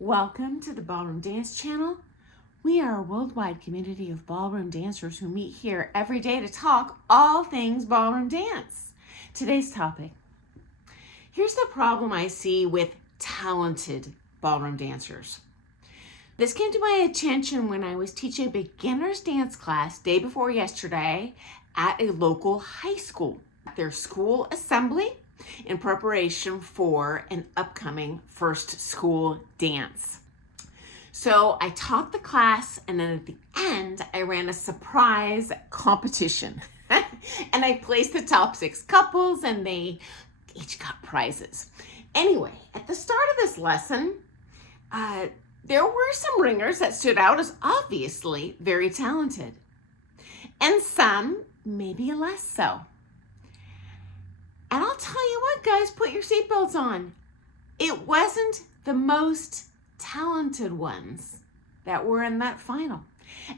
Welcome to the Ballroom Dance Channel. We are a worldwide community of ballroom dancers who meet here every day to talk all things ballroom dance. Today's topic. Here's the problem I see with talented ballroom dancers. This came to my attention when I was teaching a beginner's dance class day before yesterday at a local high school. Their school assembly in preparation for an upcoming first school dance. So I taught the class, and then at the end, I ran a surprise competition. And I placed the top 6 couples, and they each got prizes. Anyway, at the start of this lesson, there were some ringers that stood out as obviously very talented, and some maybe less so. And I'll tell you what, guys, put your seatbelts on. It wasn't the most talented ones that were in that final.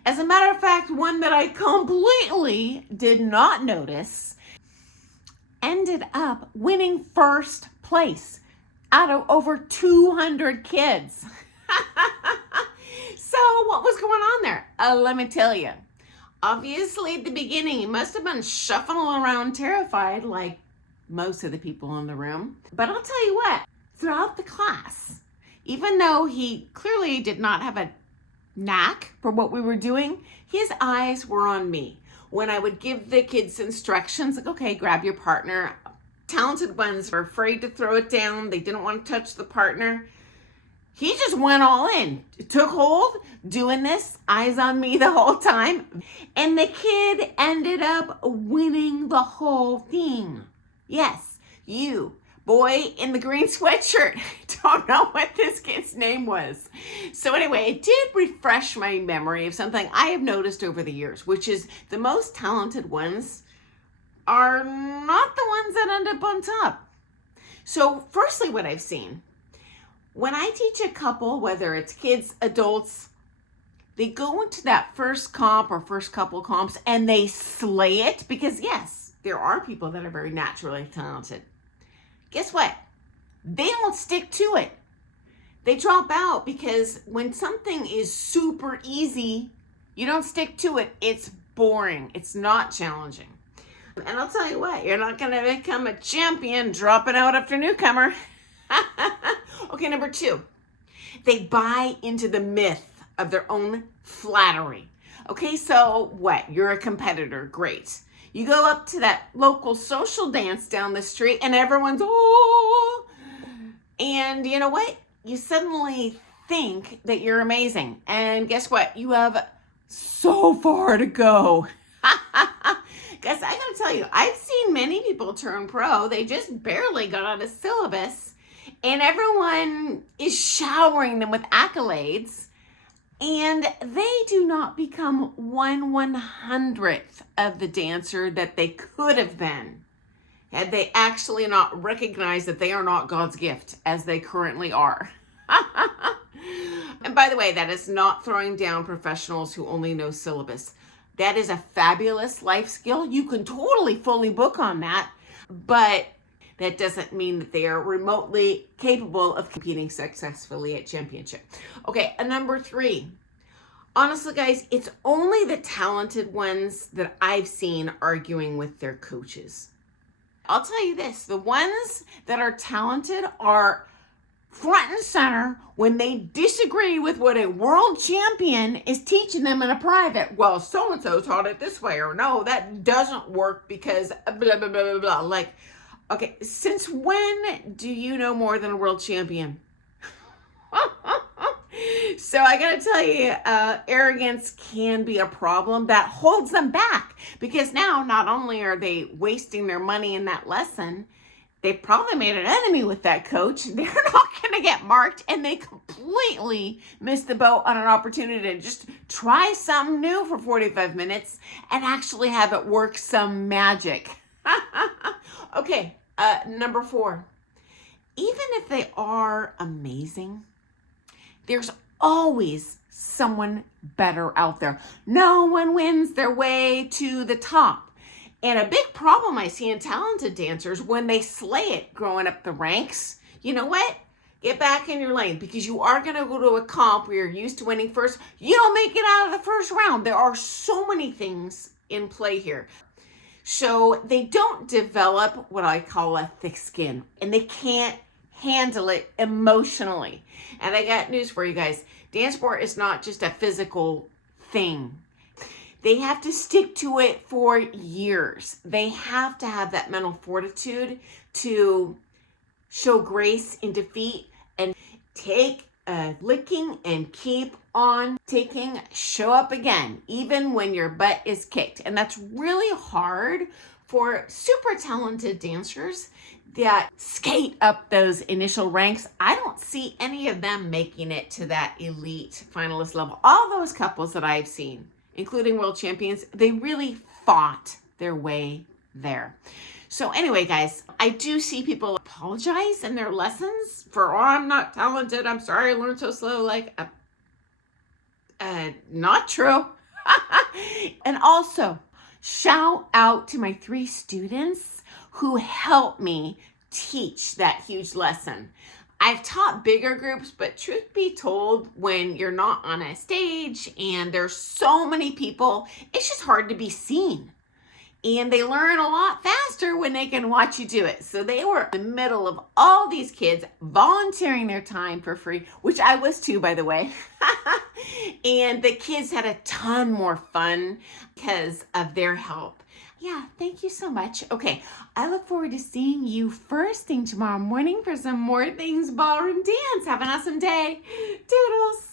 As a matter of fact, one that I completely did not notice ended up winning first place out of over 200 kids. So what was going on there? Let me tell you. Obviously, at the beginning, he must have been shuffling around terrified like most of the people in the room. But I'll tell you what, throughout the class, even though he clearly did not have a knack for what we were doing, his eyes were on me. When I would give the kids instructions, like, okay, grab your partner. Talented ones were afraid to throw it down. They didn't want to touch the partner. He just went all in, took hold, doing this, eyes on me the whole time. And the kid ended up winning the whole thing. Yes, you, boy in the green sweatshirt. Don't know what this kid's name was. So anyway, it did refresh my memory of something I have noticed over the years, which is the most talented ones are not the ones that end up on top. So firstly, what I've seen, when I teach a couple, whether it's kids, adults, they go into that first comp or first couple comps and they slay it because yes, there are people that are very naturally talented. Guess what? They don't stick to it. They drop out because when something is super easy, you don't stick to it. It's boring. It's not challenging. And I'll tell you what, you're not going to become a champion dropping out after newcomer. Okay, number 2, they buy into the myth of their own flattery. Okay, so what? You're a competitor. Great. You go up to that local social dance down the street and everyone's, oh, and you know what? You suddenly think that you're amazing. And guess what? You have so far to go. Guys, I gotta tell you, I've seen many people turn pro. They just barely got out of syllabus and everyone is showering them with accolades. And they do not become 1/100th of the dancer that they could have been had they actually not recognized that they are not God's gift as they currently are. And by the way, that is not throwing down professionals who only know syllabus. That is a fabulous life skill. You can totally fully book on that, but that doesn't mean that they are remotely capable of competing successfully at championship. Okay, number 3. Honestly, guys, it's only the talented ones that I've seen arguing with their coaches. I'll tell you this, the ones that are talented are front and center when they disagree with what a world champion is teaching them in a private. Well, so-and-so taught it this way, or no, that doesn't work because blah, blah, blah, blah, blah. Like, okay, since when do you know more than a world champion? So I gotta tell you, arrogance can be a problem that holds them back because now not only are they wasting their money in that lesson, they probably made an enemy with that coach. They're not gonna get marked and they completely missed the boat on an opportunity to just try something new for 45 minutes and actually have it work some magic. Okay, number 4. Even if they are amazing, there's always someone better out there. No one wins their way to the top. And a big problem I see in talented dancers when they slay it growing up the ranks, you know what? Get back in your lane, because you are going to go to a comp where you're used to winning first. You don't make it out of the first round. There are so many things in play here. So they don't develop what I call a thick skin, and they can't handle it emotionally. And I got news for you guys. Dance sport is not just a physical thing. They have to stick to it for years. They have to have that mental fortitude to show grace in defeat and take a licking and keep on taking, show up again, even when your butt is kicked. And that's really hard for super talented dancers that skate up those initial ranks. I don't see any of them making it to that elite finalist level. All those couples that I've seen, including world champions, they really fought their way there. So anyway, guys, I do see people apologize in their lessons for, oh, I'm not talented. I'm sorry, I learned so slow. Like, not true. And also, shout out to my 3 students who helped me teach that huge lesson. I've taught bigger groups, but truth be told, when you're not on a stage and there's so many people, it's just hard to be seen. And they learn a lot faster when they can watch you do it. So they were in the middle of all these kids volunteering their time for free, which I was too, by the way. And the kids had a ton more fun because of their help. Yeah, thank you so much. Okay, I look forward to seeing you first thing tomorrow morning for some more things ballroom dance. Have an awesome day. Doodles.